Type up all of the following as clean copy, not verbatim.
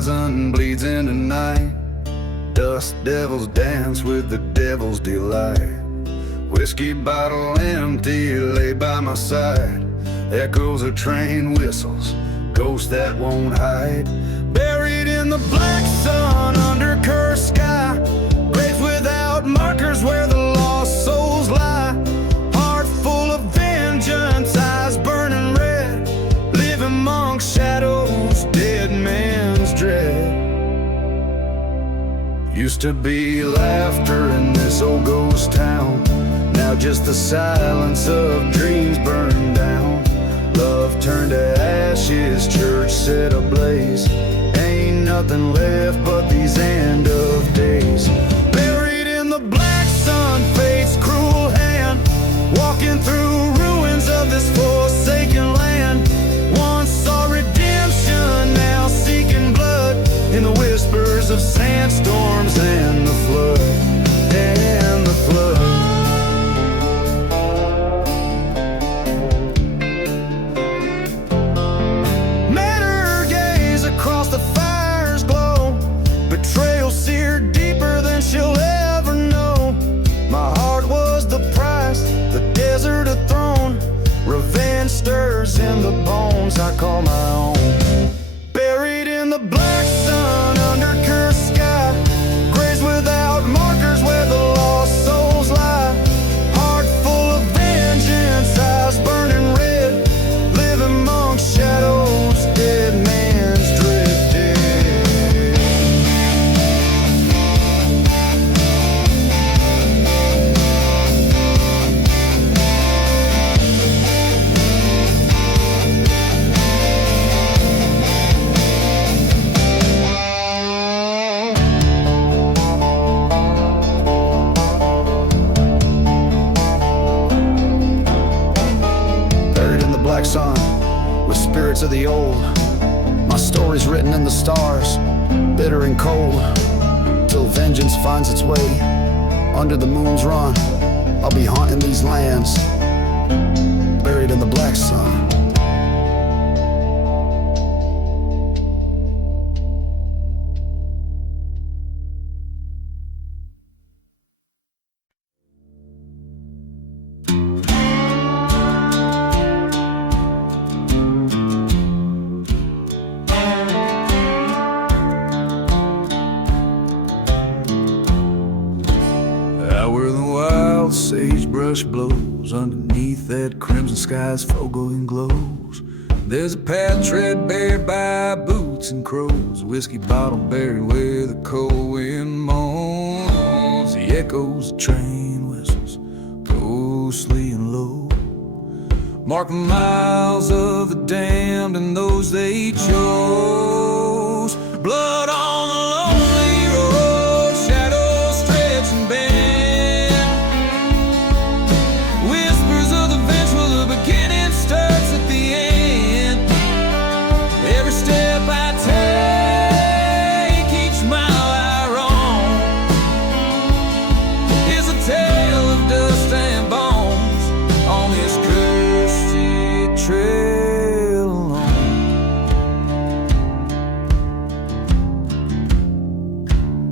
horizon bleeds into night. Dust devils dance with the devil's delight. Whiskey bottle empty lay by my side. Echoes of train whistles, ghosts that won't hide. Buried in the black sun under cursed sky. Graves without markers where the lost souls lie. Heart full of vengeance, eyes burning red. Live amongst shadows, dead man's dread. Used to be laughter in this old ghost town. Now just the silence of dreams burned down. Love turned to ashes, church set ablaze. Ain't nothing left but these end of days. Buried in the black sun, fate's cruel hand. Walking through ruins of this forsaken land. Once saw redemption, now seeking blood. In the whispers of sandstorms and the flood. And the flood. Betrayal seared deeper than she'll ever know. My heart was the price, the desert a throne. Revenge stirs in the bones I call my own. Buried in the black sun under cursed sky. Graves without markers where the lost souls lie. Heart full of vengeance, eyes burning red. Live amongst shadows, dead man's dread. Sun with spirits of the old. My story's written in the stars, bitter and cold. Till vengeance finds its way under the moon's run. I'll be haunting these lands, buried in the black sun. Sagebrush blows underneath that crimson sky's foregoing glows. There's a path tread bared by boots and crows. A whiskey bottle buried where the cold wind moans. The echoes of train whistles, ghostly and low, mark the miles of the damned and those they chose. Blood on the lonely road, shadows stretch and bend. Starts at the end. Every step I take, each mile I roam, is a tale of dust and bones on this cursed trail alone.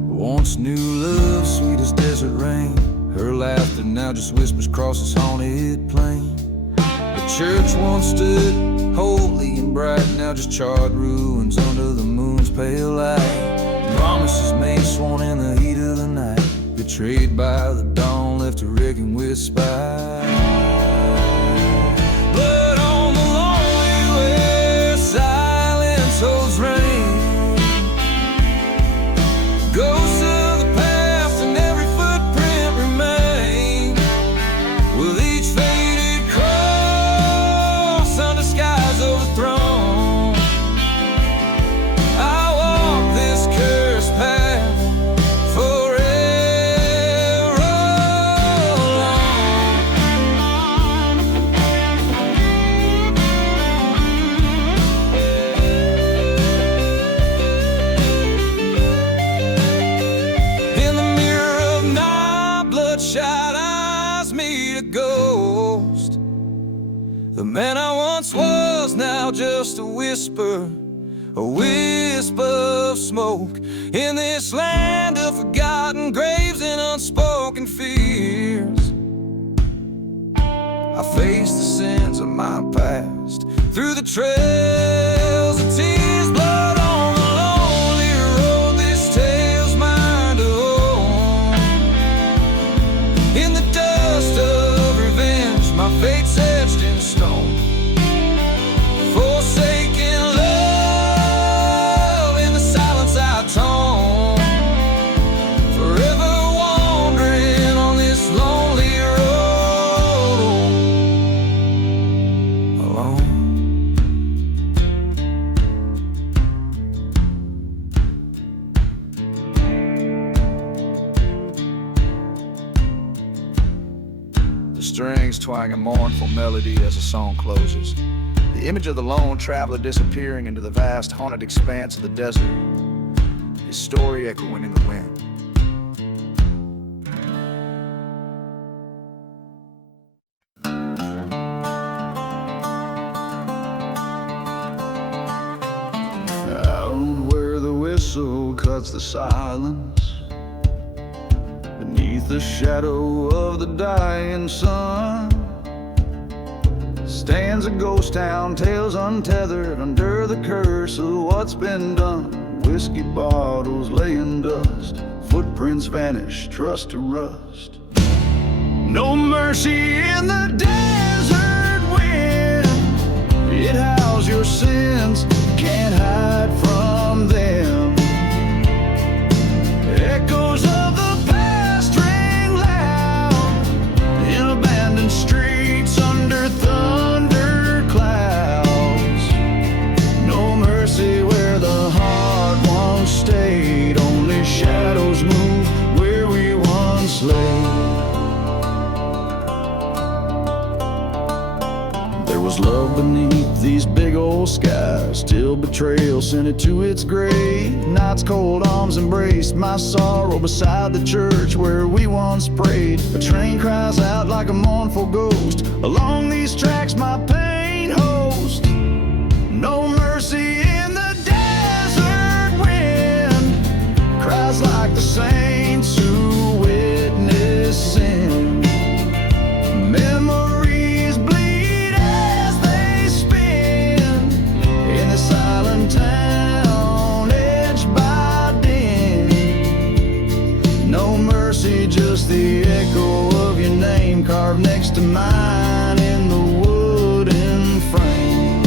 Once knew love, sweet as desert rain. Her laughter now just whispers across this haunted plain. Church once stood holy and bright, now just charred ruins under the moon's pale light. Promises made sworn in the heat of the night, betrayed by the dawn, left to reckon with spite. Blood on the lonely where silence holds rain. Ghosts of the past and every footprint remain. With each faded cross under skies overthrown, I walk this cursed path forever alone. In the mirror of my bloodshot eyes meet a ghost. The man I once was now just a whisper, a whisper wisp of smoke in this land of forgotten graves and unspoken fears. I face the sins of my past through the trails of tears, blood on the lonely road. This tale's mine to own. In the dust of revenge, my fate's etched in stone. Forsaken love, in the silence I tone. Forever wandering on this lonely road alone. The strings twang a mournful melody as the song closes. The image of the lone traveler disappearing into the vast haunted expanse of the desert, his story echoing in the wind. Out where the whistle cuts the silence, beneath the shadow of the dying sun, stands a ghost town, tales untethered under the curse of what's been done. Whiskey bottles lay in dust, footprints vanish, trust to rust. No mercy in the desert wind, it howls your sins, can't hide from them. Echoes of the past ring loud in abandoned streets under thunder clouds. No mercy where the heart once stayed, only shadows move where we once lay. There was love beneath these big old skies, still betrayal sent it to its grave. Night's cold arms embraced my sorrow beside the church where we once prayed. A train cries out like a mournful ghost, along these tracks my pain host. No mercy in the desert wind, cries like the saints who witness sin. Memories bleed as they spin in the silent town, edged by din. No mercy, just the echo of your name carved next to mine in the wooden frame.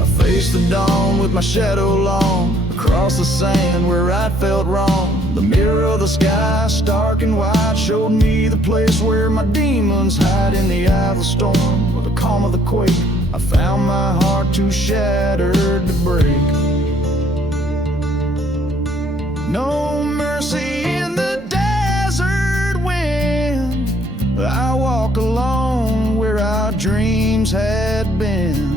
I faced the dawn with my shadow long, across the sand where I felt wrong. The mirror of the sky, stark and white, showed me the place where my demons hide in the eye of the storm. With the calm of the quake, I found my heart too shattered to break. No mercy in the desert wind, I walk alone where our dreams had been.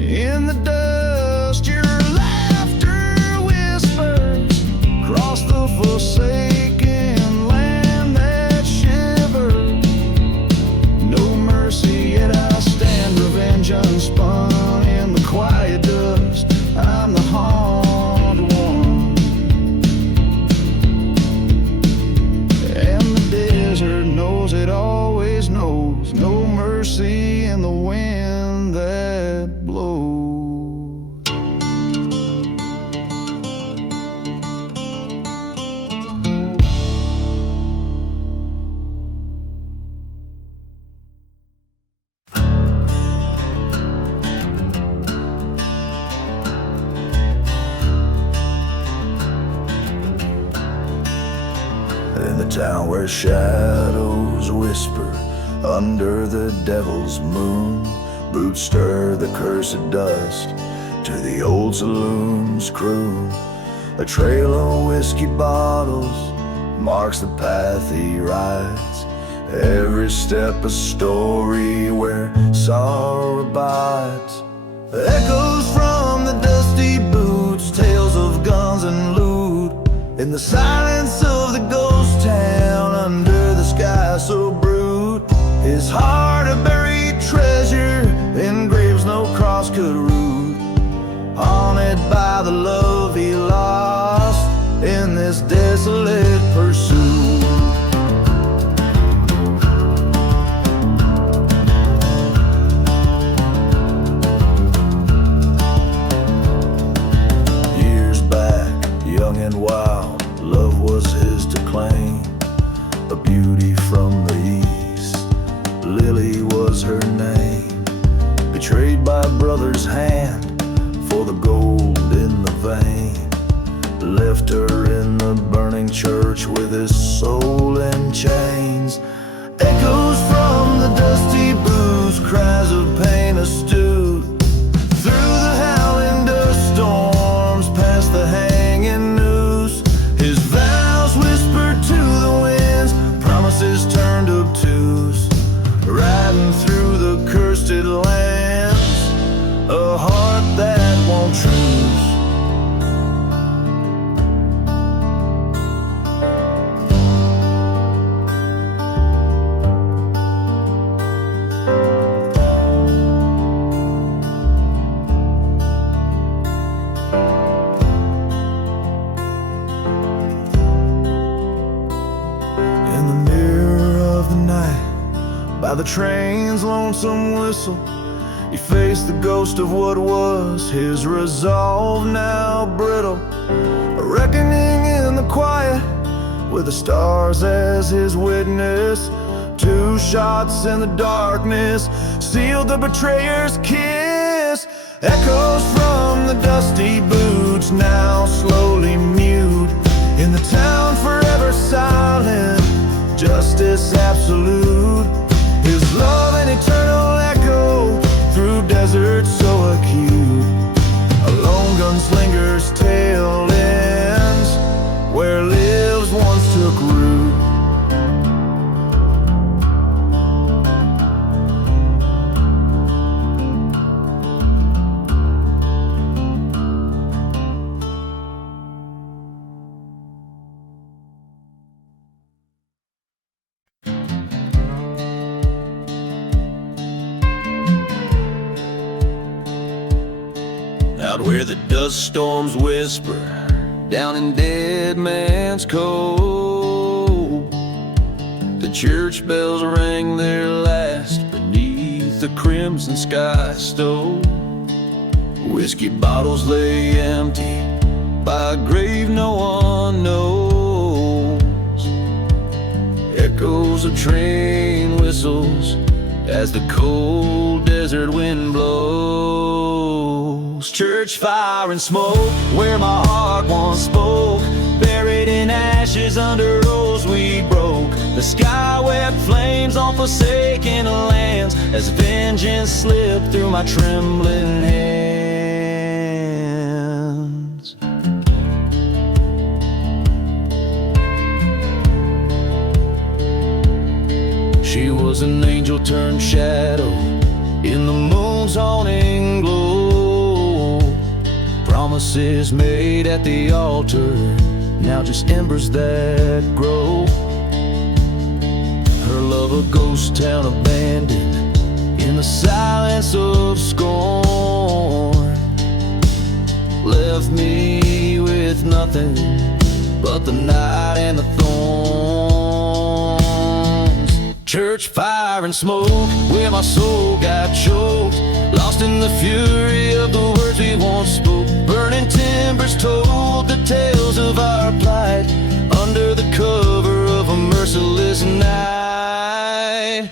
In the dust, your laughter whispers across the forsaken land that shivers. No mercy, yet I stand revenge unspun in the quiet dust. I'm the haunted one, and the desert knows it always knows. No mercy in the wind that blows. In the town where shadows whisper under the devil's moon, boots stir the cursed dust to the old saloon's croon. A trail of whiskey bottles marks the path he rides, every step a story where sorrow abides. Echoes from the dusty boots, tales of guns and loot, in the silence of the ghost town under the sky so brute. His heart a buried treasure in graves held by a brother's hand for the gold in the vein. Left her in the burning church with his soul in chains. Echoes from the dusty booths, cries of pain astute. Through the howling dust storms, past the hanging noose. His vows whispered to the winds, promises turned obtuse. Riding through the cursed lands, a heart that won't truce. By the train's lonesome whistle, he faced the ghost of what was, his resolve now brittle. A reckoning in the quiet, with the stars as his witness. 2 shots in the darkness sealed the betrayer's kiss. Echoes from the dusty boots, now slowly mute. In the town forever silent, justice absolute. His love an eternal echo through deserts so acute. A lone gunslinger's tale ends where lives once took root. Out where the dust storms whisper, down in Dead Man's Cove, the church bells rang their last beneath the crimson sky stove. Whiskey bottles lay empty by a grave no one knows. Echoes of train whistles as the cold desert wind blows. Church fire and smoke where my heart once spoke, buried in ashes under rose we broke. The sky wept flames on forsaken lands as vengeance slipped through my trembling hands. She was an angel turned shadow in the moon's haunting glow. Promises made at the altar, now just embers that grow. Her love a ghost town abandoned in the silence of scorn. Left me with nothing but the night and the thorns. Church fire and smoke where my soul got choked, lost in the fury of the words we once spoke. Burning timbers told the tales of our plight under the cover of a merciless night.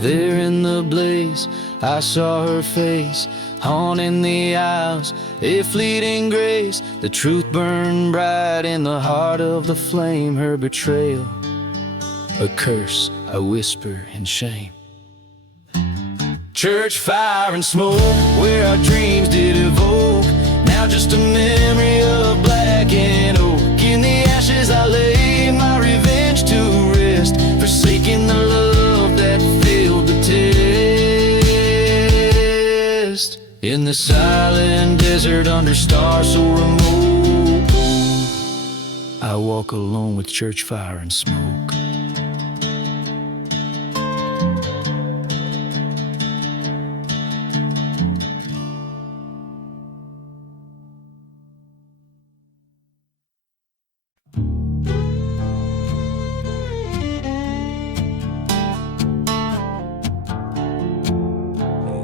There in the blaze, I saw her face, haunting the aisles, a fleeting grace. The truth burned bright in the heart of the flame. Her betrayal, a curse, I whisper in shame. Church fire and smoke where our dreams did evoke, now just a memory of black and oak. In the ashes I lay my revenge to rest, forsaking the love that failed the test. In the silent desert under stars so remote, I walk alone with church fire and smoke.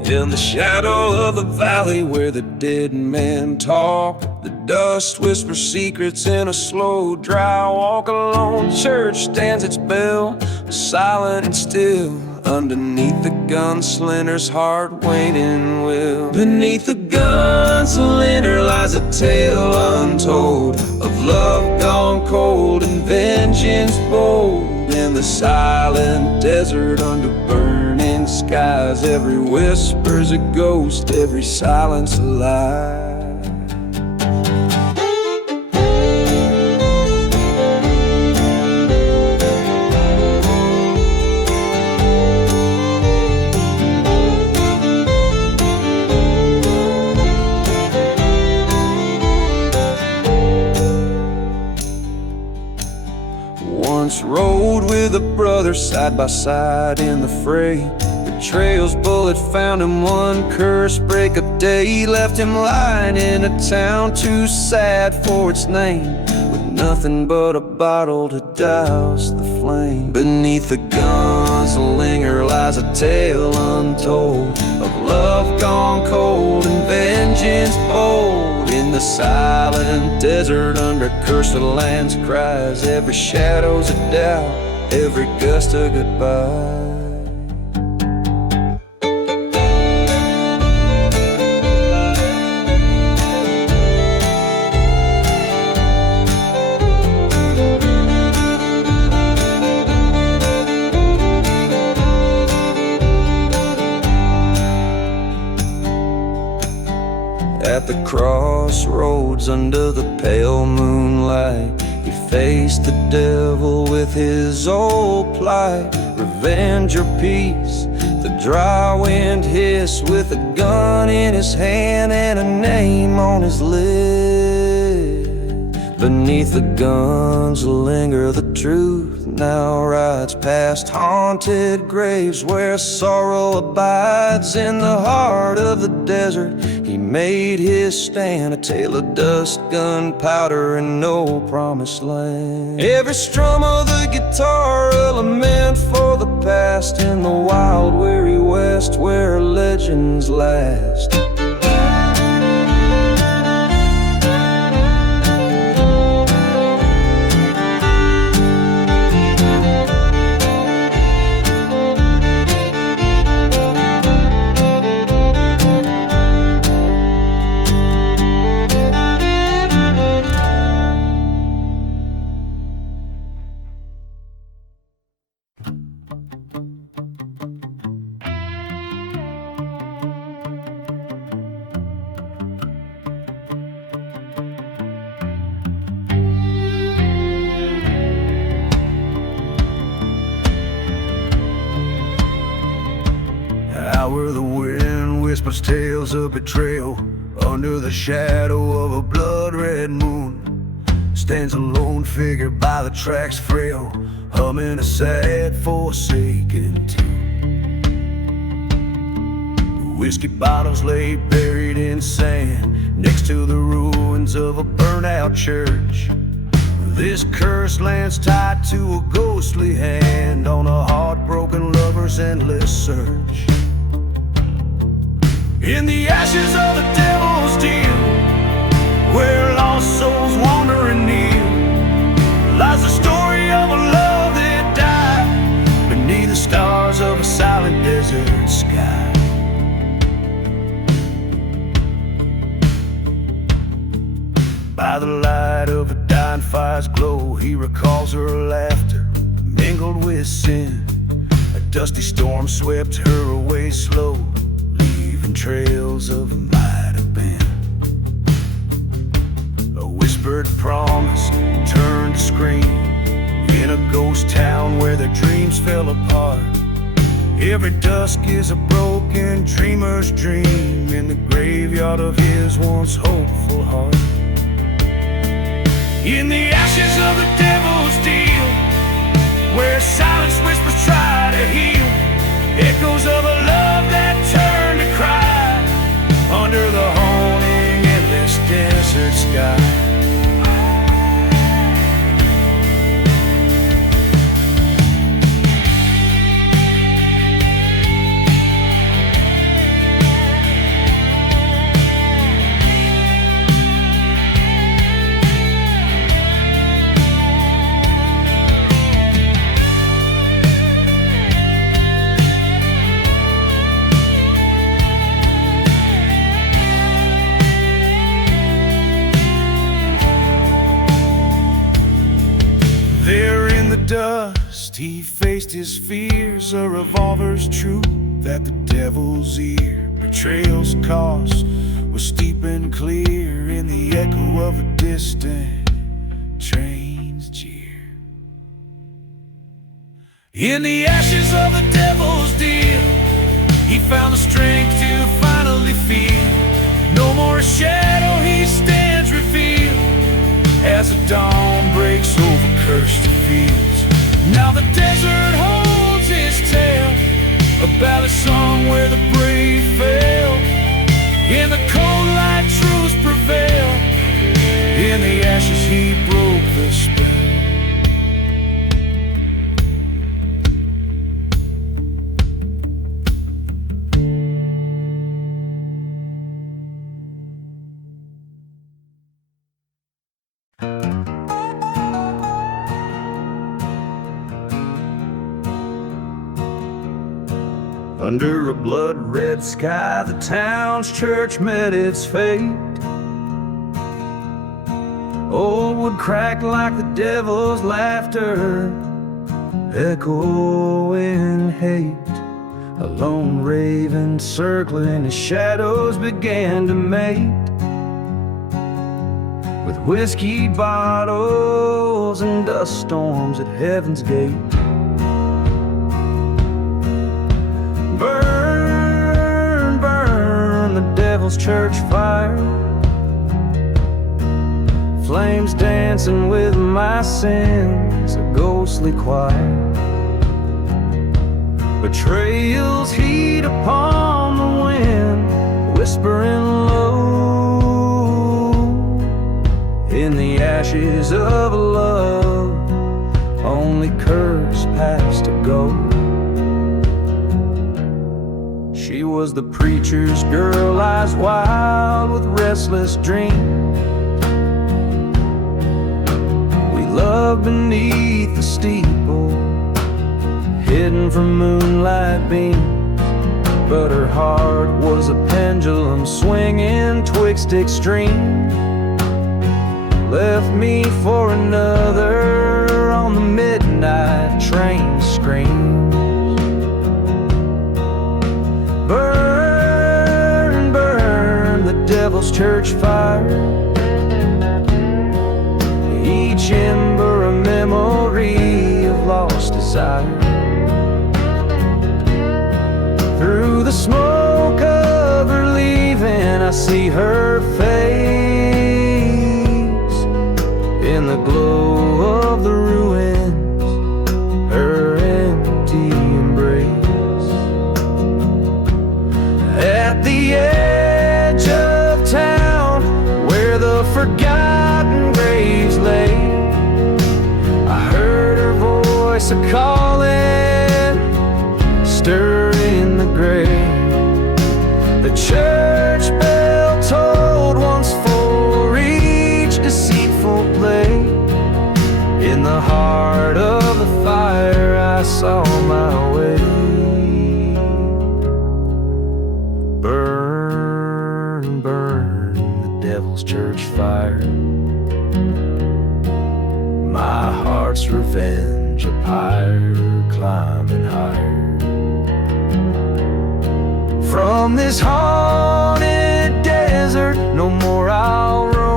In the shadow of the valley where the dead men talk, the dust whispers secrets in a slow, dry walk alone. Church stands its bell, silent and still. Underneath the gunslinger's heart waiting will. Beneath the gunslinger lies a tale untold of love gone cold and vengeance bold. In the silent desert under burning skies, every whisper's a ghost, every silence a lie. Once rode with a brother side by side in the fray. Betrayal's bullet found him one cursed break of day. Left him lying in a town too sad for its name, with nothing but a bottle to douse the flame. Beneath the gunslinger lies a tale untold of love gone cold and vengeance bold. In the silent desert under cursed lands cries every shadow's a doubt, every gust a goodbye. At the crossroads under the pale moonlight, he faced the devil with his old plight. Revenge or peace, the dry wind hiss, with a gun in his hand and a name on his lip. Beneath the gunslinger the truth now rides past haunted graves where sorrow abides. In the heart of the desert he made his stand, a tale of dust, gunpowder, and no promised land. Every strum of the guitar a lament for the past, in the wild weary west where legends last. Out where the wind whispers tales of betrayal, under the shadow of a blood-red moon, stands a lone figure by the tracks frail, humming a sad forsaken tune. Whiskey bottles lay buried in sand next to the ruins of a burnt-out church. This cursed land's tied to a ghostly hand on a heartbroken lover's endless search. In the ashes of the devil's deal, where lost souls wander and kneel, lies the story of a love that died beneath the stars of a silent desert sky. By the light of a dying fire's glow, he recalls her laughter mingled with sin. A dusty storm swept her away slow, leaving trails of a might have been. A whispered promise turned to scream in a ghost town where their dreams fell apart. Every dusk is a broken dreamer's dream in the graveyard of his once hopeful heart. In the ashes of the devil's deal, where silence whispers try to heal, echoes of a love that turned to cry under the haunting endless desert sky. dust, he faced his fears, a revolver's true that the devil's ear. Betrayal's cost was steep and clear in the echo of a distant train's jeer. In the ashes of the devil's deal, he found the strength to finally feel no more shadow, he stands revealed as the dawn breaks over cursed fields. Now the desert holds his tale, a ballad song where the brave fail. In the cold light truths prevail, in the ashes he broke the spell. Under a blood-red sky, the town's church met its fate. Old wood cracked like the devil's laughter, echoing hate. A lone raven circling his shadows began to mate with whiskey bottles and dust storms at heaven's gate. Burn, burn the devil's church fire, flames dancing with my sins, a ghostly choir. Betrayal's heat upon the wind, whispering low. In the ashes of a love, only curse past to go. She was the preacher's girl, eyes wild with restless dreams. We loved beneath the steeple, hidden from moonlight beams. But her heart was a pendulum swinging twixt extremes. Left me for another on the midnight train screams. Burn, burn the devil's church fire, each ember a memory of lost desire. Through the smoke of her leaving, I see her face. In the glow of the ruins, her empty embrace. At the edge of town, where the forgotten graves lay, I heard her voice a-calling, stirring the grave. The church bell tolled once for each deceitful play. In the heart of the fire I saw my way. Burn, burn the devil's church fire, my heart's revenge, a pyre climbing higher. From this haunted desert, no more I'll roam.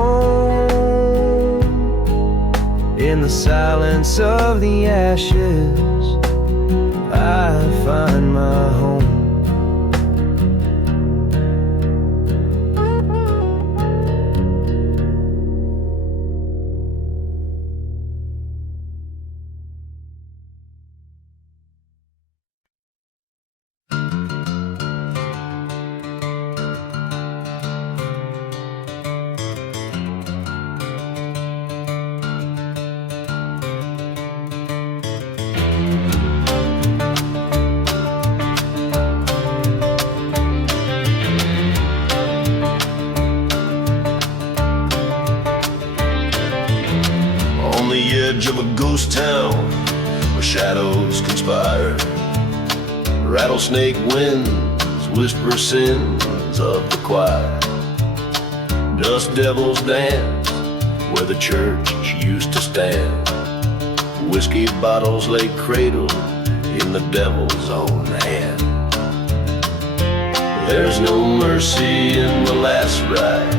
In the silence of the ashes, I find my home. Of a ghost town where shadows conspire, rattlesnake winds whisper sins of the choir. Dust devils dance where the church used to stand, whiskey bottles lay cradled in the devil's own hand. There's no mercy in the last ride,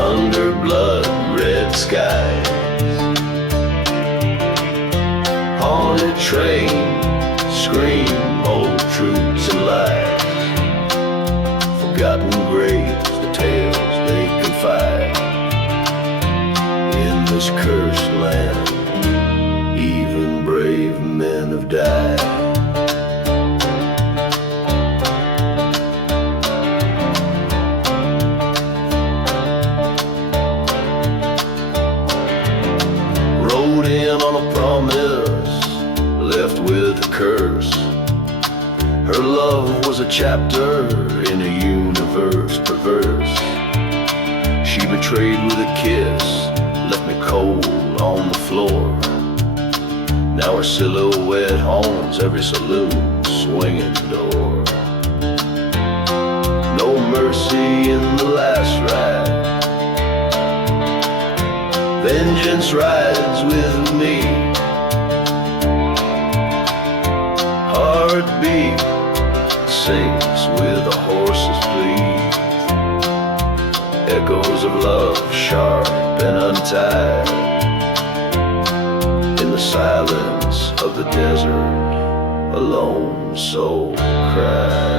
under blood-red skies. Haunted train, scream old truths and lies. Forgotten graves, the tales they confide. In this cursed land, even brave men have died. Rode in on a promise, left with a curse. Her love was a chapter in a universe perverse. She betrayed with a kiss, left me cold on the floor. Now her silhouette haunts every saloon swinging door. No mercy in the last ride, vengeance rides with me. Heartbeat sinks with a horse's bleed. Echoes of love sharp and untied. In the silence of the desert, a lone soul cries.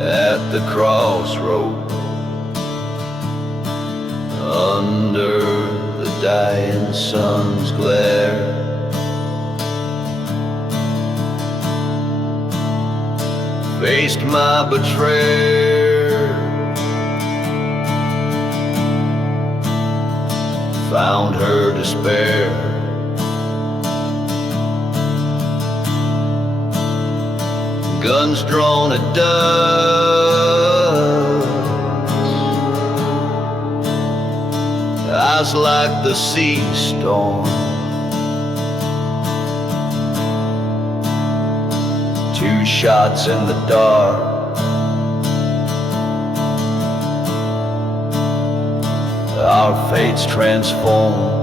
At the crossroad, under the dying sun's glare, faced my betrayer, found her despair. Guns drawn at dusk, eyes like the sea storm. Two shots in the dark, our fates transform.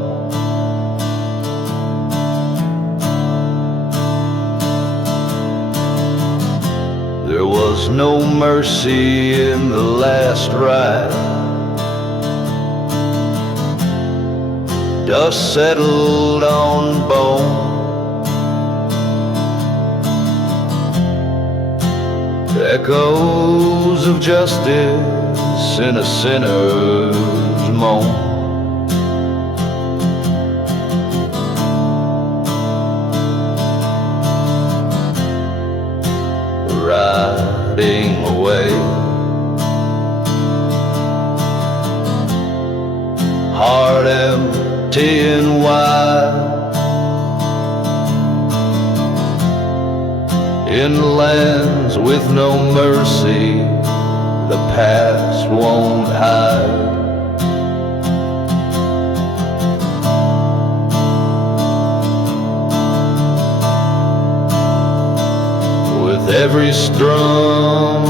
There was no mercy in the last ride. Dust settled on bone. Echoes of justice in a sinner's moan. Riding away, heart empty and wide, in lands with no mercy, the past won't hide. With every strum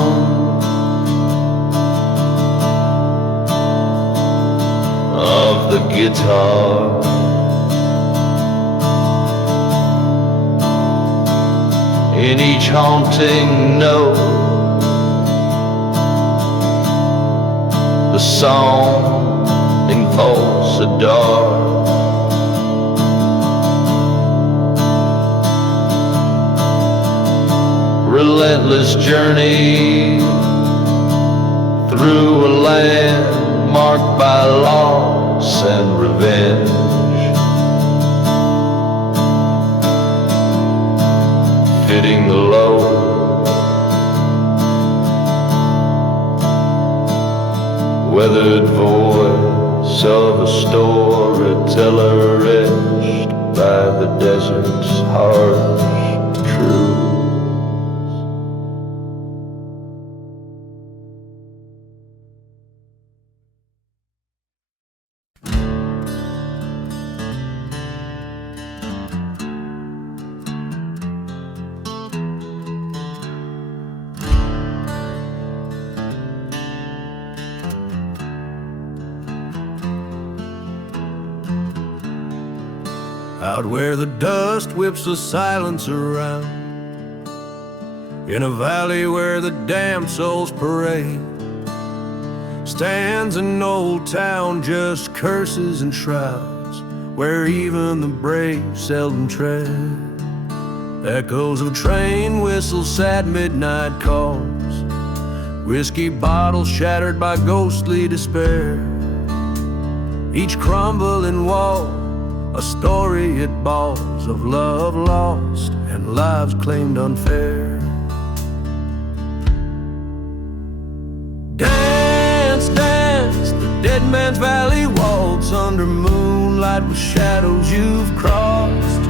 of the guitar, in each haunting note, the song invokes the dark. Relentless journey through a land marked by loss and revenge. Fitting the load, weathered voice of a storyteller etched by the desert's harsh truth. Out where the dust whips the silence around, in a valley where the damned souls parade, stands an old town, just curses and shrouds, where even the brave seldom tread. Echoes of train whistles, sad midnight calls, whiskey bottles shattered by ghostly despair, each crumbling wall a story it bawls of love lost and lives claimed unfair. Dance, dance, the dead man's valley waltz under moonlight with shadows you've crossed.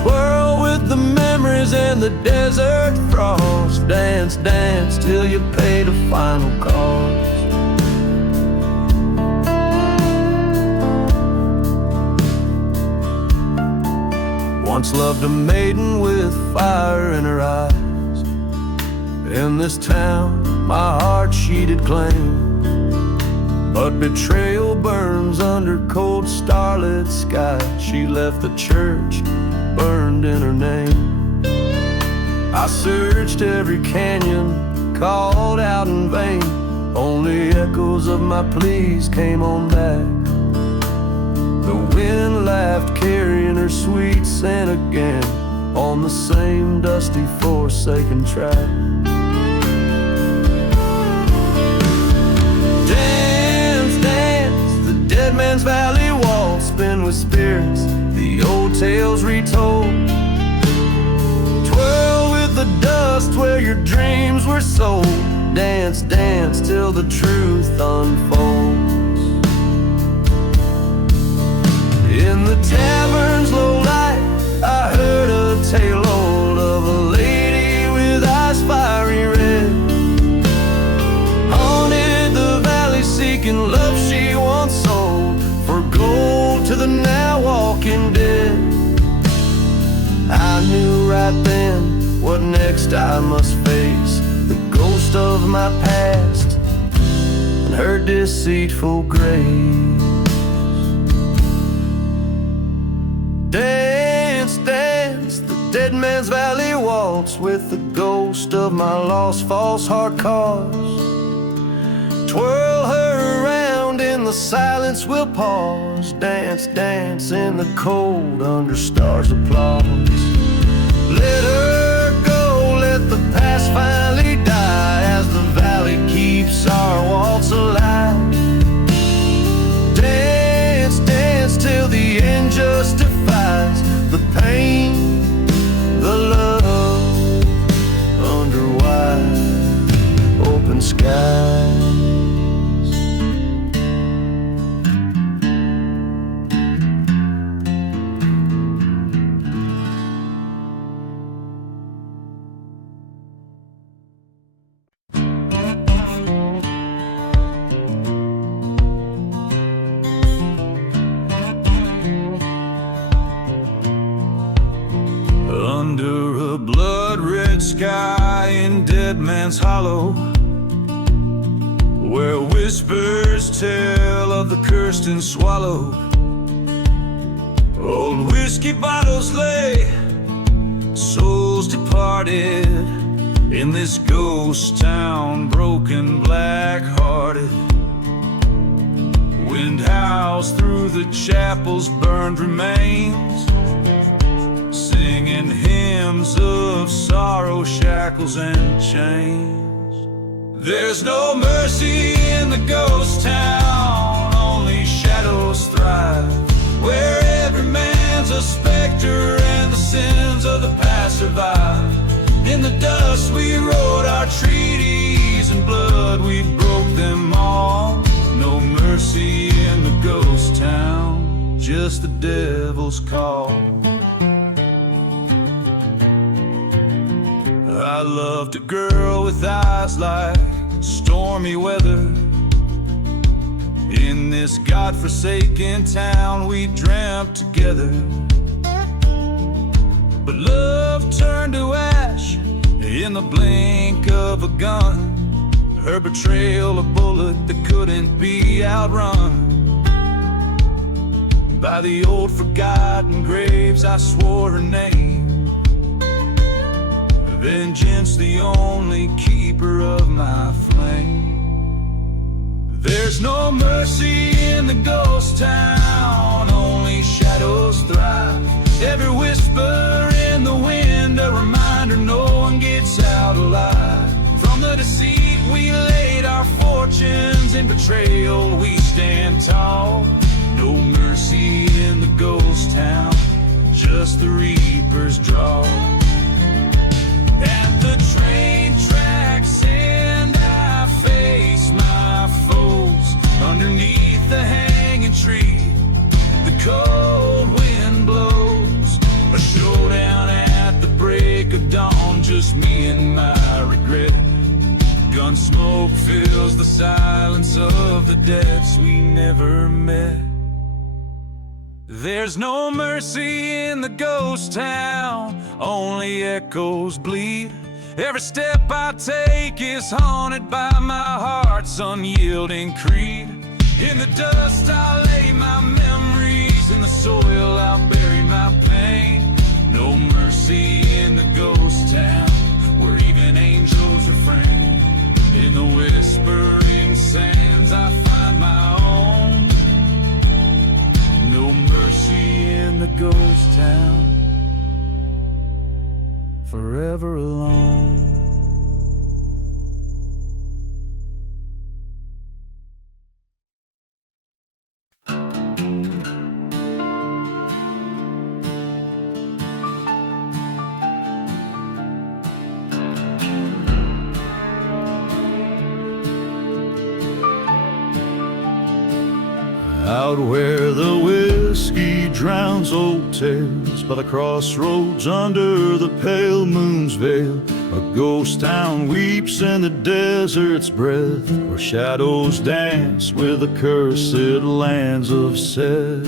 Twirl with the memories and the desert frost. Dance, dance till you pay the final cost. Once loved a maiden with fire in her eyes. In this town my heart she did claim, but betrayal burns under cold starlit skies. She left the church burned in her name. I searched every canyon, called out in vain. Only echoes of my pleas came on back. The wind laughed, carrying her sweet scent again on the same dusty, forsaken track. Dance, dance, the dead man's valley waltz, spin with spirits, the old tales retold. Twirl with the dust where your dreams were sold. Dance, dance till the truth unfolds. In the tavern's low light, I heard a tale old of a lady with eyes fiery red. Haunted the valley seeking love she once sold for gold to the now walking dead. I knew right then what next I must face, the ghost of my past and her deceitful grave. Dance, dance, the dead man's valley waltz with the ghost of my lost false heart cause. Twirl her around, in the silence we'll pause. Dance, dance in the cold under stars' applause. Let her go, let the past finally die, as the valley keeps our waltz alive. Dance, dance till the end justifies the pain, the love under wide open skies. Under a blood-red sky in Dead Man's Hollow, where whispers tell of the cursed and swallowed, old whiskey bottles lay, souls departed in this ghost town, broken, black-hearted. Wind howls through the chapel's burned remains, singing hymns of sorrow, shackles and chains. There's no mercy in the ghost town, only shadows thrive, where every man's a specter and the sins of the past survive. In the dust we wrote our treaties, in blood we broke them all. No mercy in the ghost town, just the devil's shadows call. I loved a girl with eyes like stormy weather. In this godforsaken town we dreamt together. But love turned to ash in the blink of a gun. Her betrayal a bullet that couldn't be outrun. By the old forgotten graves I swore her name. Vengeance the only keeper of my flame. There's no mercy in the ghost town, only shadows thrive. Every whisper in the wind, a reminder no one gets out alive. From the deceit we laid our fortunes, in betrayal we stand tall. No mercy in the ghost town, just the reaper's draw. At the train tracks and I face my foes, underneath the hanging tree the cold wind blows. A showdown at the break of dawn, just me and my regret. Gun smoke fills the silence of the deaths we never met. There's no mercy in the ghost town, only echoes bleed. Every step I take is haunted by my heart's unyielding creed. In the dust I lay my memories, in the soil I'll bury my pain. No mercy in the ghost town, where even angels refrain. In the whispering sands I find my own. No mercy in the ghost town, forever alone. Out where the whiskey drowns old tales, by the crossroads under the pale moon's veil, a ghost town weeps in the desert's breath, where shadows dance with the cursed lands of Seth.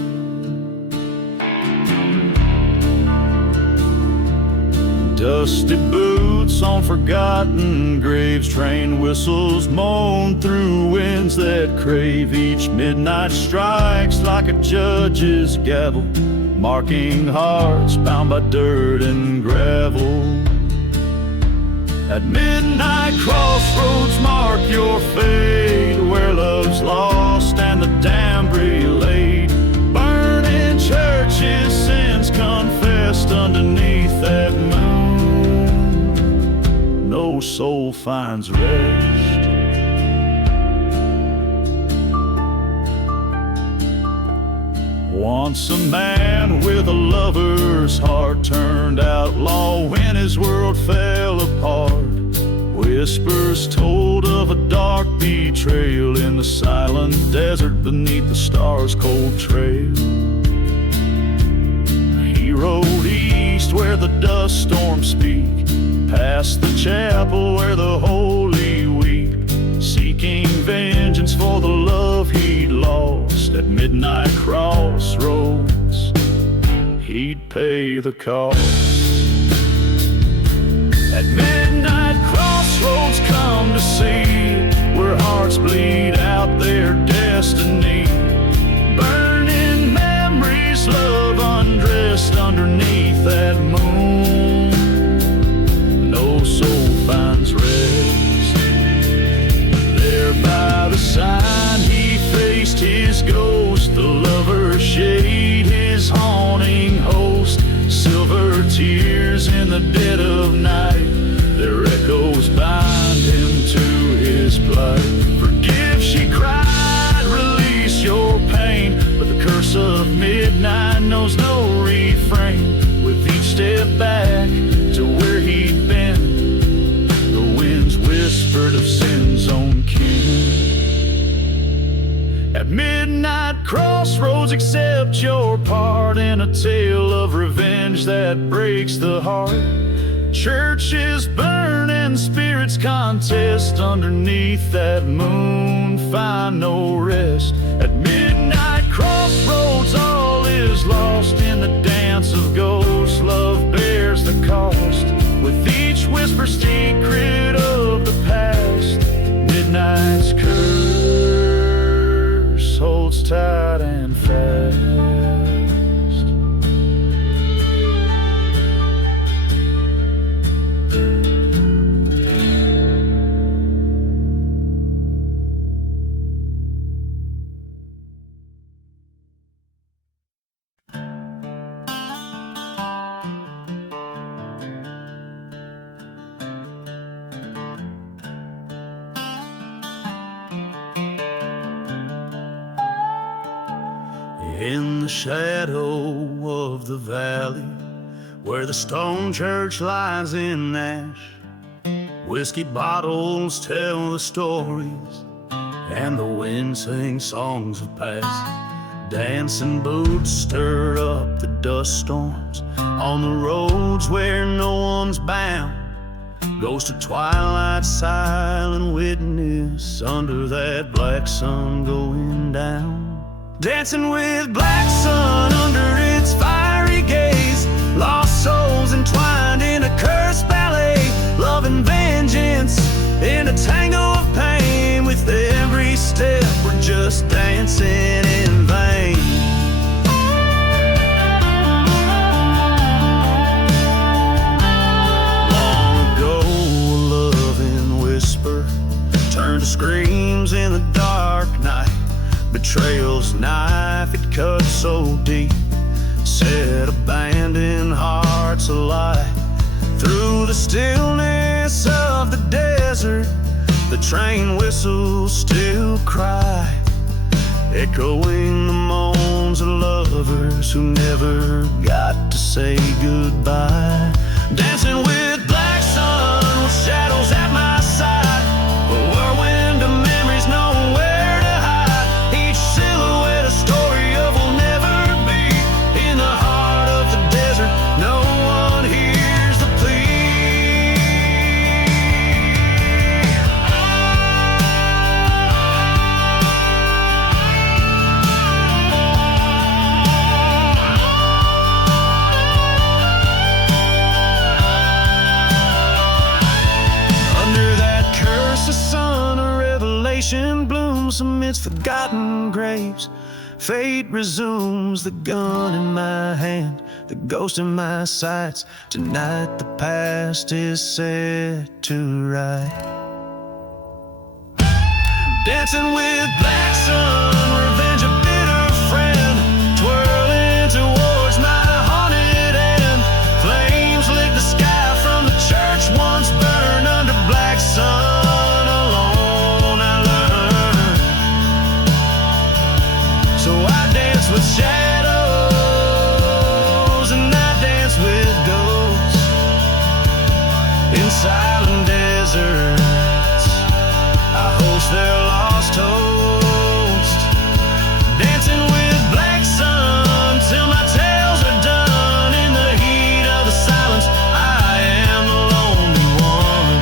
Dusty boots on forgotten graves, train whistles moan through winds that crave. Each midnight strikes like a judge's gavel, marking hearts bound by dirt and gravel. At midnight crossroads mark your fate, where love's lost and the damned relayed. Burning churches, sins confessed underneath that moon. No soul finds rest. Once a man with a lover's heart turned outlaw when his world fell apart. Whispers told of a dark betrayal in the silent desert beneath the stars' cold trail. He rode east where the dust storms speak, past the chapel where the holy weep, seeking vengeance for the love he'd lost. At midnight crossroads he'd pay the cost. At midnight crossroads come to see, where hearts bleed out their destiny. Burning memories, love undressed underneath that moon. No soul finds rest. There by the sign he faced his ghost, the lover shade his haunting host. Silver tears in the dead of night, their echoes bind him to his plight. Forgive, she cried, release your pain, but the curse of midnight knows no refrain. With each step back to where he'd been, the winds whispered of sin's own kin. At midnight midnight crossroads, accept your part in a tale of revenge that breaks the heart. Churches burn and spirits contest underneath that moon, find no rest. At midnight crossroads, all is lost in the dance of ghosts. Love bears the cost, with each whisper secret of the past. Midnight's curse holds tight and fast. In the shadow of the valley, where the stone church lies in ash, whiskey bottles tell the stories, and the wind sings songs of past. Dancing boots stir up the dust storms on the roads where no one's bound. Ghost of twilight, silent witness under that black sun going down. Dancing with black sun under its fiery gaze, lost souls entwined in a cursed ballet. Love and vengeance in a tango of pain. With every step we're just dancing in vain. Long ago a loving whisper turned to screams in the dark night. Betrayal's knife, it cut so deep, set abandoned hearts alight. Through the stillness of the desert, the train whistles still cry, echoing the moans of lovers who never got to say goodbye. Dancing with black sun, with shadows at my side, a whirlwind of memories nowhere. Story of will never be. In the heart of the desert, no one hears the plea. Under that curse, the sun of revelation blooms amidst forgotten graves. Fate resumes, the gun in my hand, the ghost in my sights. Tonight the past is set to right. Dancing with black sun, revenge a bitter friend, twirling towards my haunted end. Flames lick the sky from the church once burned under black sun. With shadows and I dance with ghosts in silent deserts. I host their lost toast. Dancing with black sun till my tales are done. In the heat of the silence, I am the lonely one.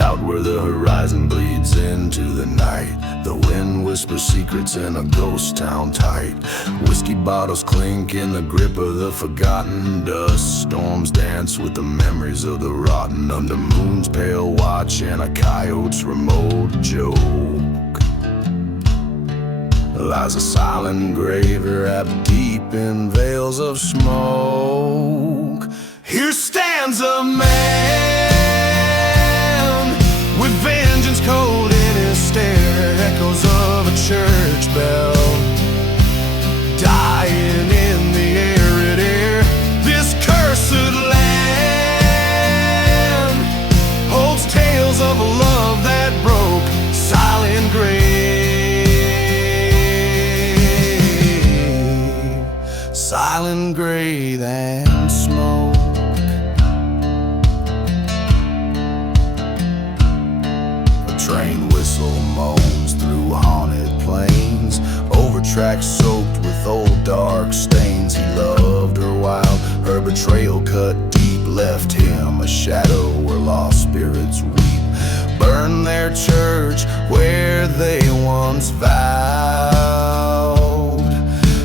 Out where the horizon bleeds into the night, the wind whispers secrets in a ghost town tight. Whiskey bottles clink in the grip of the forgotten dust. Storms dance with the memories of the rotten. Under moon's pale watch and a coyote's remote joke lies a silent grave wrapped deep in veils of smoke. Here stands a man with vengeance cold in his stare, echoes of a train whistle moans through haunted plains, over tracks soaked with old dark stains. He loved her while her betrayal cut deep, left him a shadow where lost spirits weep. Burned their church where they once vowed.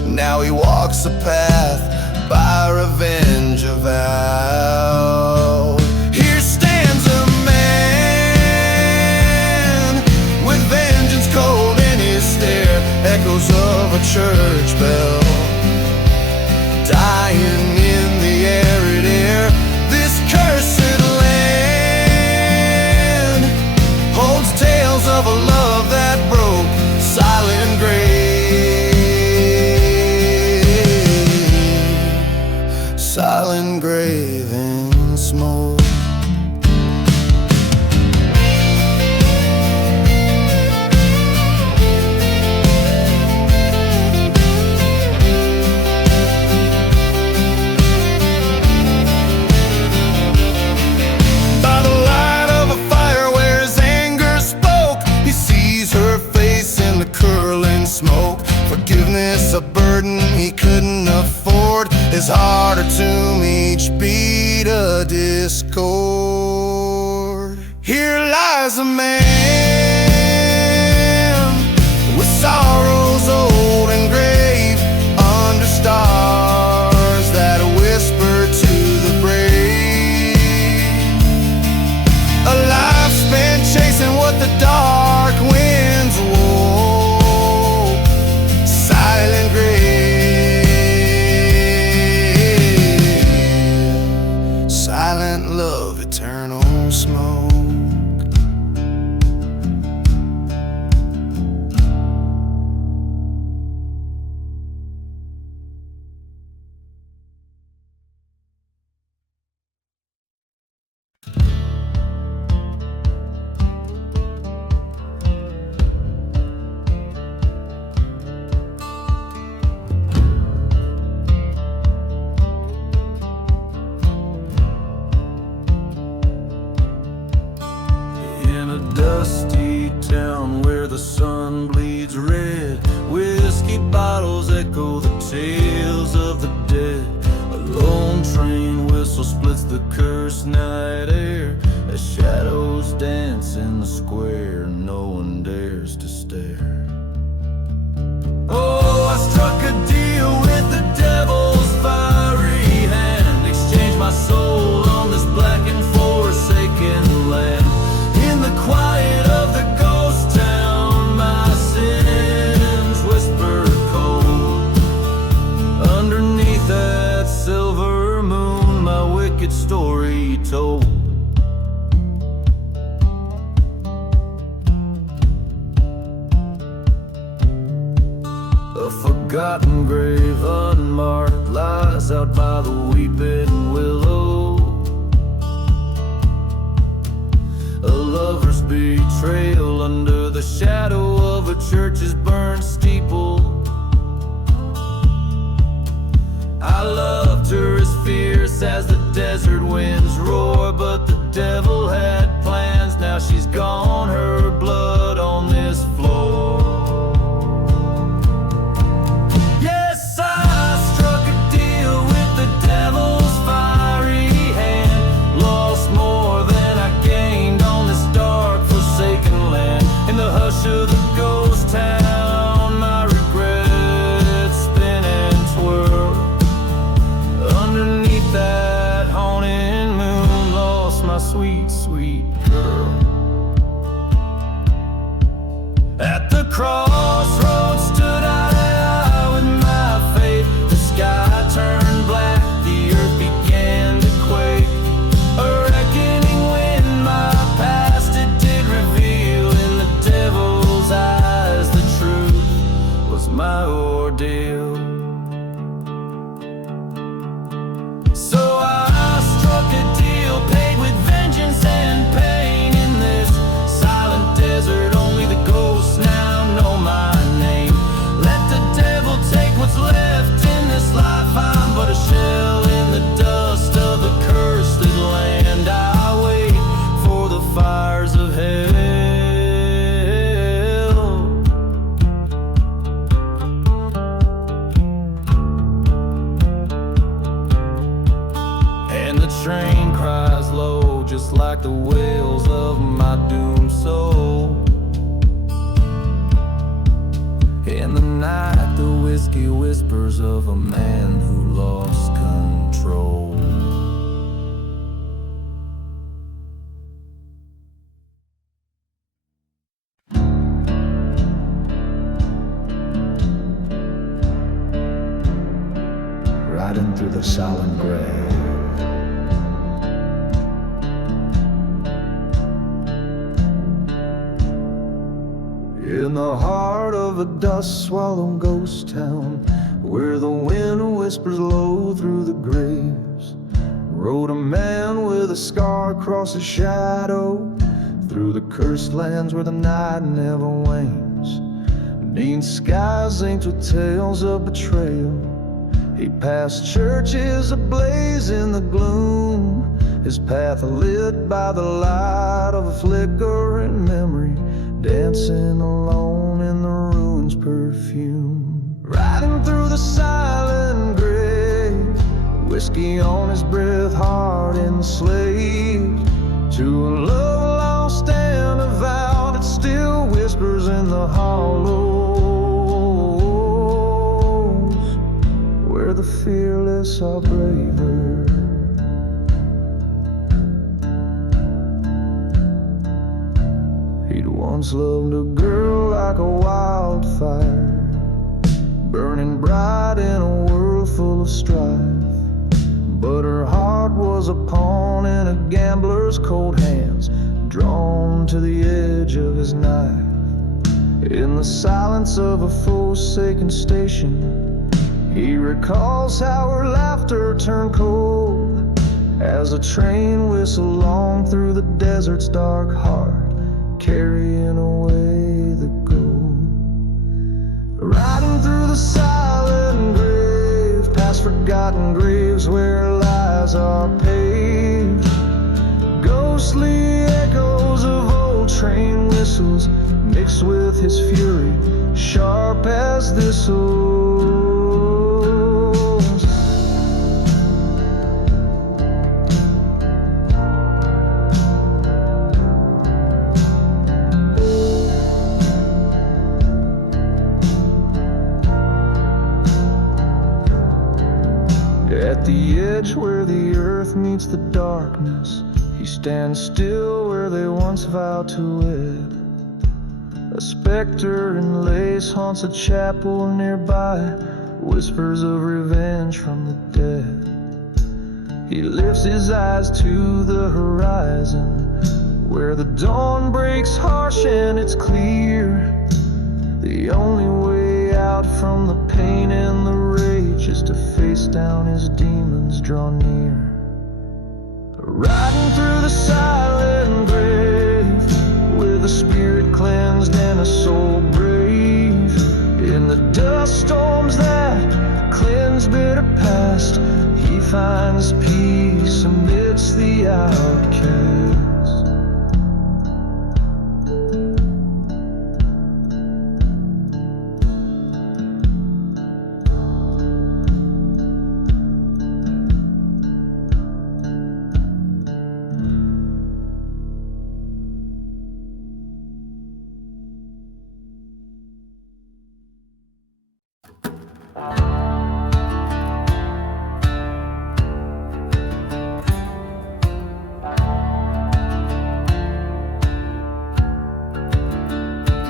Now he walks a path by revenge avowed. Here stands a man with vengeance cold in his stare, echoes of a church bell dying in the arid air. This cursed land holds tales of a love that broke, silent grave, silent grave in smoke. Smoke, forgiveness a burden he couldn't afford. His heart a tomb, each beat a discord. Here lies a man with sorrows old and grave, under stars that whisper to the brave. A life spent chasing what the dark winds wore. Silent grave, silent love, eternal smoke. Dusty town where the sun bleeds red, whiskey bottles echo the tales of the dead. A lone train whistle splits the cursed night air, as shadows dance in the square, no one dares to stare. Oh, I struck a deal with the devil's fiery hand, exchanged my soul on this black and forsaken land. In the quiet of the ghost town, my sins whisper cold. Underneath that silver moon, my wicked story told. A forgotten grave, unmarked, lies out by the weeping willow. A lover's betrayal under the shadow of a church's burnt steeple. I loved her as fierce as the desert winds roar, but the devil had plans, now she's gone, her blood on this floor. Yes, I struck a deal with the devil's fiery hand, lost more than I gained on this dark forsaken land. In the hush of the ghost town, my regrets spin and twirl. Underneath that haunted moon, lost my sweet, sweet girl. At the crossroads stood I with my fate. The sky turned black, the earth began to quake. A reckoning when my past it did reveal. In the devil's eyes the truth was my ordeal. So I struck a deal, paid with vengeance and pain. In this silent desert, only the ghosts now know my whiskey whispers of a man who lost control. Riding through the silent grave. In the heart of a dust-swallowed ghost town, where the wind whispers low through the graves, rode a man with a scar across his shadow, through the cursed lands where the night never wanes. Neon skies inked with tales of betrayal. He passed churches ablaze in the gloom, his path lit by the light of a flickering memory, dancing alone in the ruins' perfume. Riding through the silent grave, whiskey on his breath, heart enslaved to a love lost and a vow that still whispers in the hollows, where the fearless are braver. He'd once loved a girl like a wildfire, burning bright in a world full of strife. But her heart was a pawn in a gambler's cold hands, drawn to the edge of his knife. In the silence of a forsaken station, he recalls how her laughter turned cold as a train whistled long through the desert's dark heart, carrying away the gold. Riding through the silent grave, past forgotten graves where lies are paved, ghostly echoes of old train whistles mixed with his fury, sharp as thistles. At the edge where the earth meets the darkness, he stands still where they once vowed to wed. A specter in lace haunts a chapel nearby, whispers of revenge from the dead. He lifts his eyes to the horizon, where the dawn breaks harsh and it's clear. The only way out from the pain and the rage is to face down his demons draw near. Riding through the silent grave, with a spirit cleansed and a soul brave, in the dust storms that cleanse bitter past, he finds peace amidst the outcast.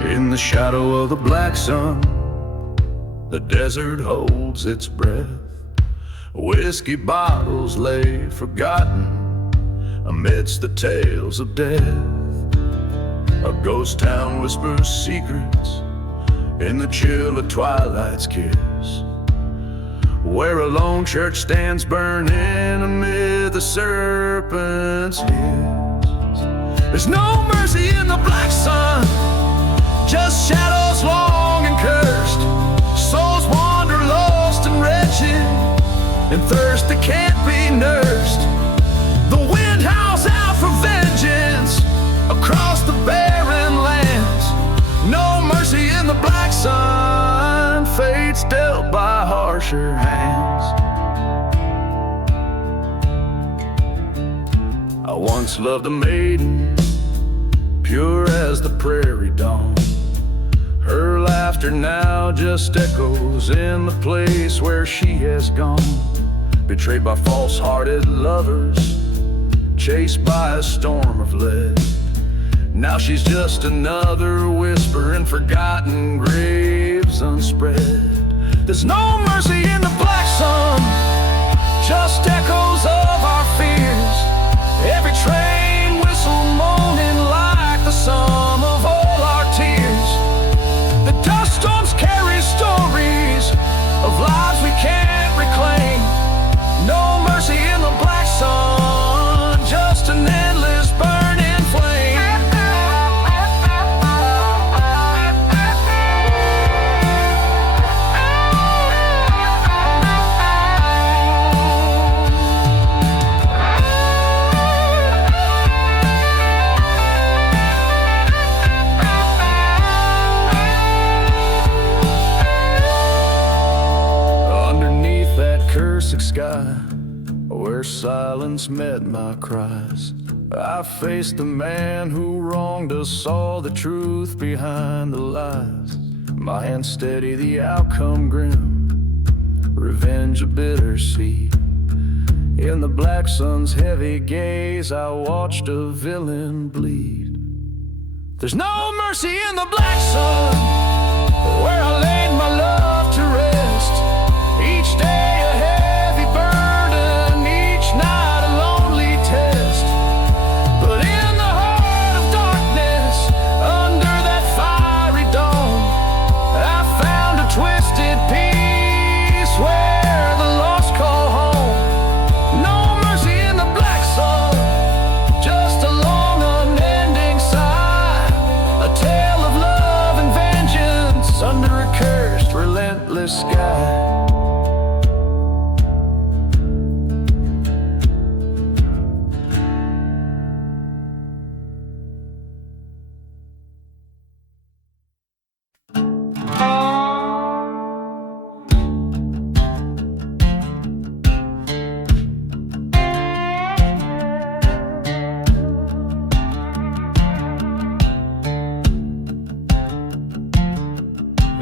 In the shadow of the black sun, the desert holds its breath. Whiskey bottles lay forgotten amidst the tales of death. A ghost town whispers secrets in the chill of twilight's kiss, where a lone church stands burning amid the serpent's hiss. There's no mercy in the black sun, just shadows long and cursed. Souls wander lost and wretched, and thirst that can't be nursed. The wind howls out for vengeance across the barren lands. No mercy in the black sun, fate's dealt by harsher hands. I once loved a maiden, pure as the prairie dawn. Her laugh laughter now just echoes in the place where she has gone. Betrayed by false-hearted lovers, chased by a storm of lead. Now she's just another whisper in forgotten graves unspread. There's no mercy in the black sun, just echoes of our fears. Every train whistle moaning like the sum of all our tears. The dust storms carry stories of lives we can't reclaim. No mercy in the black sun, just an endless burning flame. Sky, where silence met my cries, I faced the man who wronged us, saw the truth behind the lies. My hand steady, the outcome grim, revenge a bitter seed. In the black sun's heavy gaze, I watched a villain bleed. There's no mercy in the black sun, where I laid my love to rest. Each day a heavy burden, each night a lonely test. But in the heart of darkness, under that fiery dome, I found a twisted peace where the lost call home. No mercy in the black sun, just a long unending sigh, a tale of love and vengeance under a cursed, relentless sky.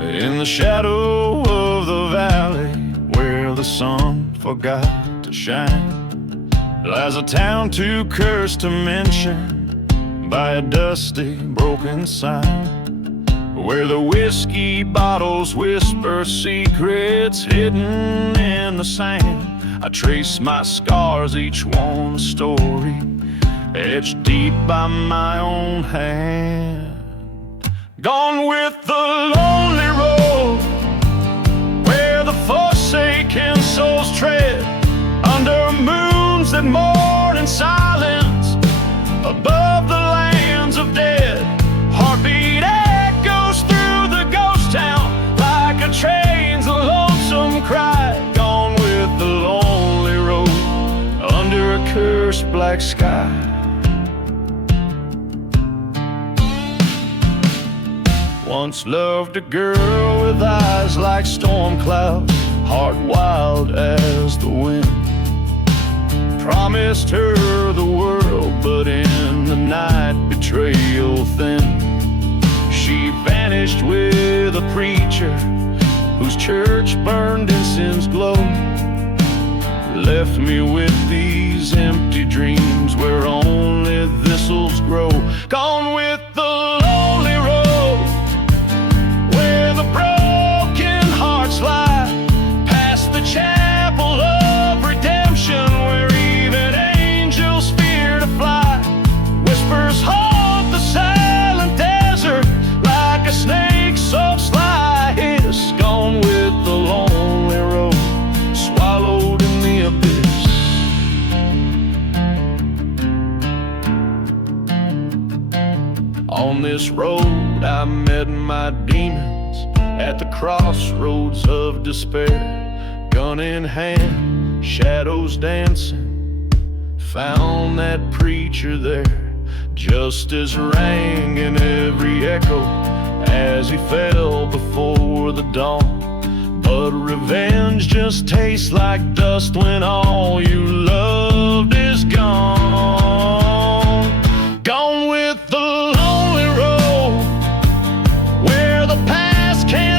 In the shadow of the valley where the sun forgot to shine lies a town too cursed to mention by a dusty, broken sign, where the whiskey bottles whisper secrets hidden in the sand. I trace my scars, each one a story etched deep by my own hand. Gone with the lonely road, where the forsaken souls tread, under moons that mourn in silence, above the lands of dead. Heartbeat echoes through the ghost town, like a train's a lonesome cry. Gone with the lonely road, under a cursed black sky. Once loved a girl with eyes like storm clouds, heart wild as the wind. Promised her the world, but in the night betrayal thin. She vanished with a preacher whose church burned incense glow. Left me with these empty dreams where only thistles grow. Gone with the lonely road, where the broken hearts lie, past the chapel of redemption, where even angels fear to fly. Whispers haunt the silent desert, like a snake so sly hiss. Gone with the lonely road, swallowed in the abyss. On this road I met my demons, at the crossroads of despair. Gun in hand, shadows dancing, found that preacher there. Justice rang in every echo as he fell before the dawn. But revenge just tastes like dust when all you loved is gone. Gone with the lonely road, where the past can't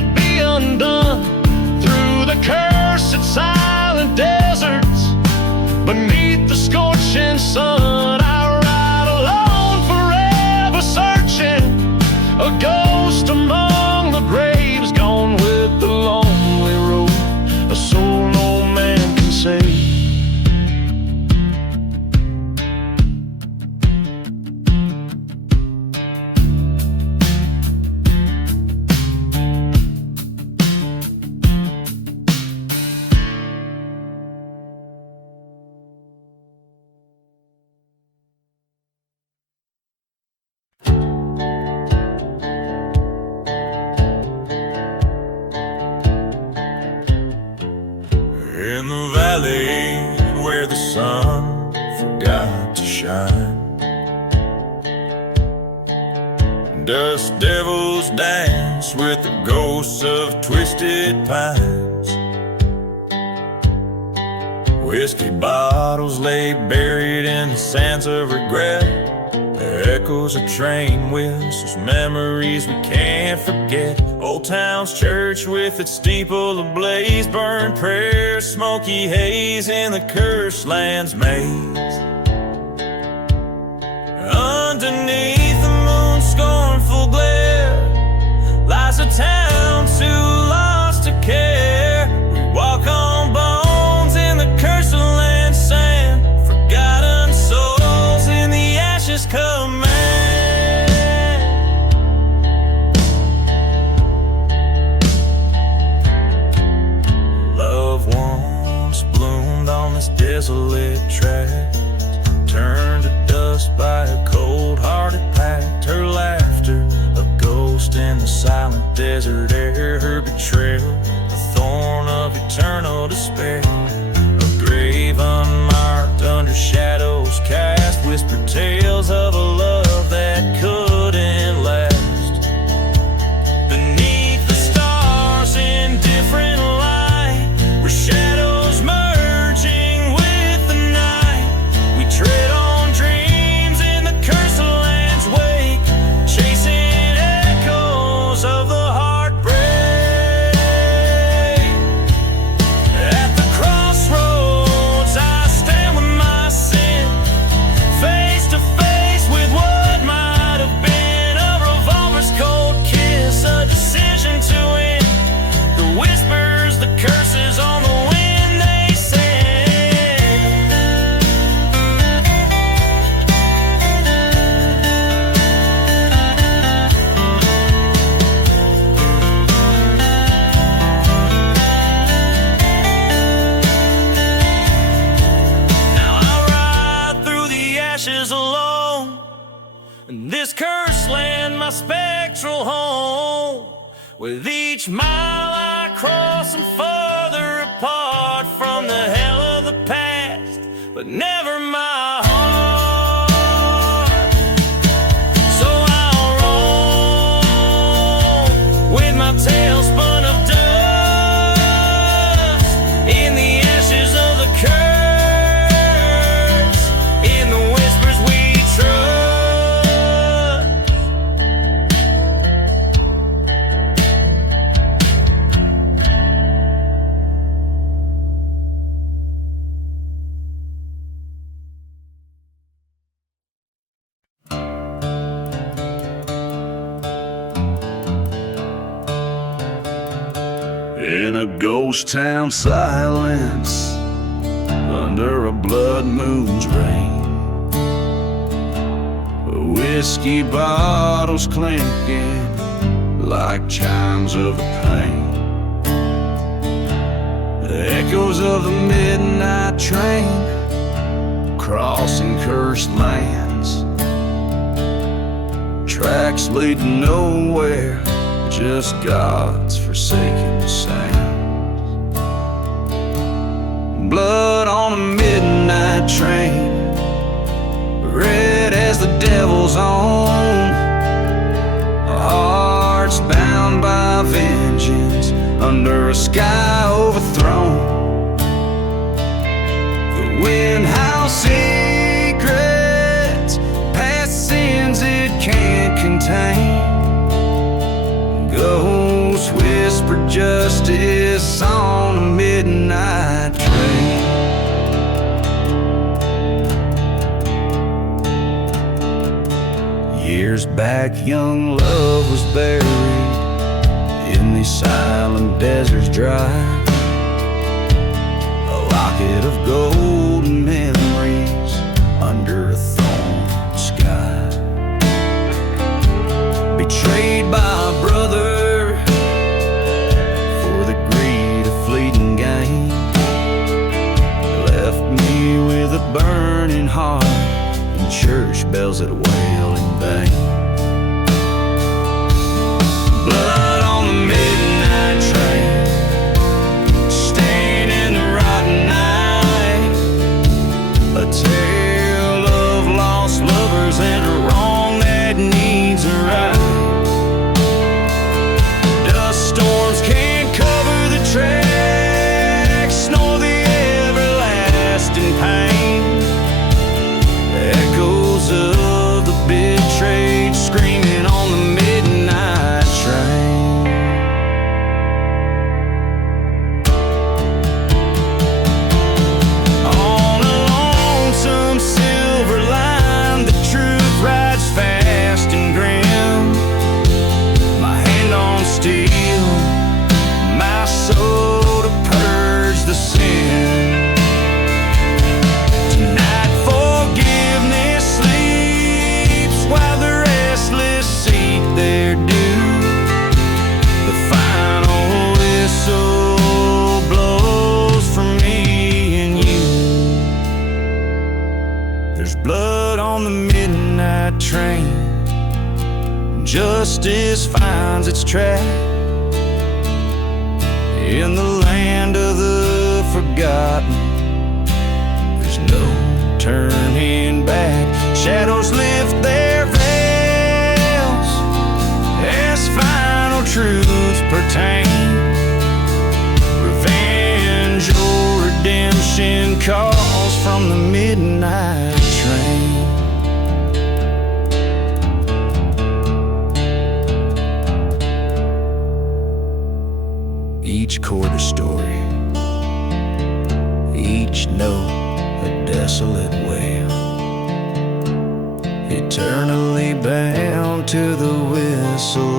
valley where the sun forgot to shine. Dust devils dance with the ghosts of twisted pines. Whiskey bottles lay buried in the sands of regret. The echoes of train whistles, memories we can't forget. Old Town's church with its steeple ablaze, burned prayers, smoky haze in the cursed land's maze. Underneath the moon's scornful glare lies a town too lost to care. We walk on bones in the cursed land's sand, forgotten souls in the ashes command. Love once bloomed on this desolate tract, turned to dust by a cold-hearted pact. Her laughter, a ghost in the silent desert air. Her betrayal, the thorn of eternal despair. A grave unmarked under shadows cast, whispered tales of a love that couldn't last. Beneath the stars in different light, where shadows merging with the night, we tread on dreams in the cursed land's wake, chasing echoes of the heartbreak. At the crossroads I stand with my sin, face to face with what might have been a revolver's cold kiss, a decision to end. The whispers, the curses on the wind they send. Now I ride through the ashes alone, and this cursed land my spectral home. With each mile I cross, I'm farther apart from the hell of the past, but never my heart. So I'll roam with my tail spun of dust in the ashes of the curse, in the whispers we trust. In a ghost town silence, under a blood moon's rain, whiskey bottles clinking like chimes of pain. The echoes of the midnight train crossing cursed lands, tracks leading nowhere, just God's forsaken sands. Blood on a midnight train, red as the devil's own, hearts bound by vengeance under a sky overthrown. The wind howls secrets, past sins it can't contain. Ghosts whisper justice on a midnight train. Years back, young love was buried in these silent deserts dry. A locket of golden memories under a thorn sky. Betrayed by a brother for the greed of fleeting gain, left me with a burning heart and church bells that wail in vain. Blood on the midnight train, stained in the rotten night. on the midnight train, justice finds its track in the land of the forgotten. There's no turning back. Shadows lift their veils as final truths pertain. Revenge or redemption calls from the midnight train. Each chord a story, each note a desolate wail, eternally bound to the whistle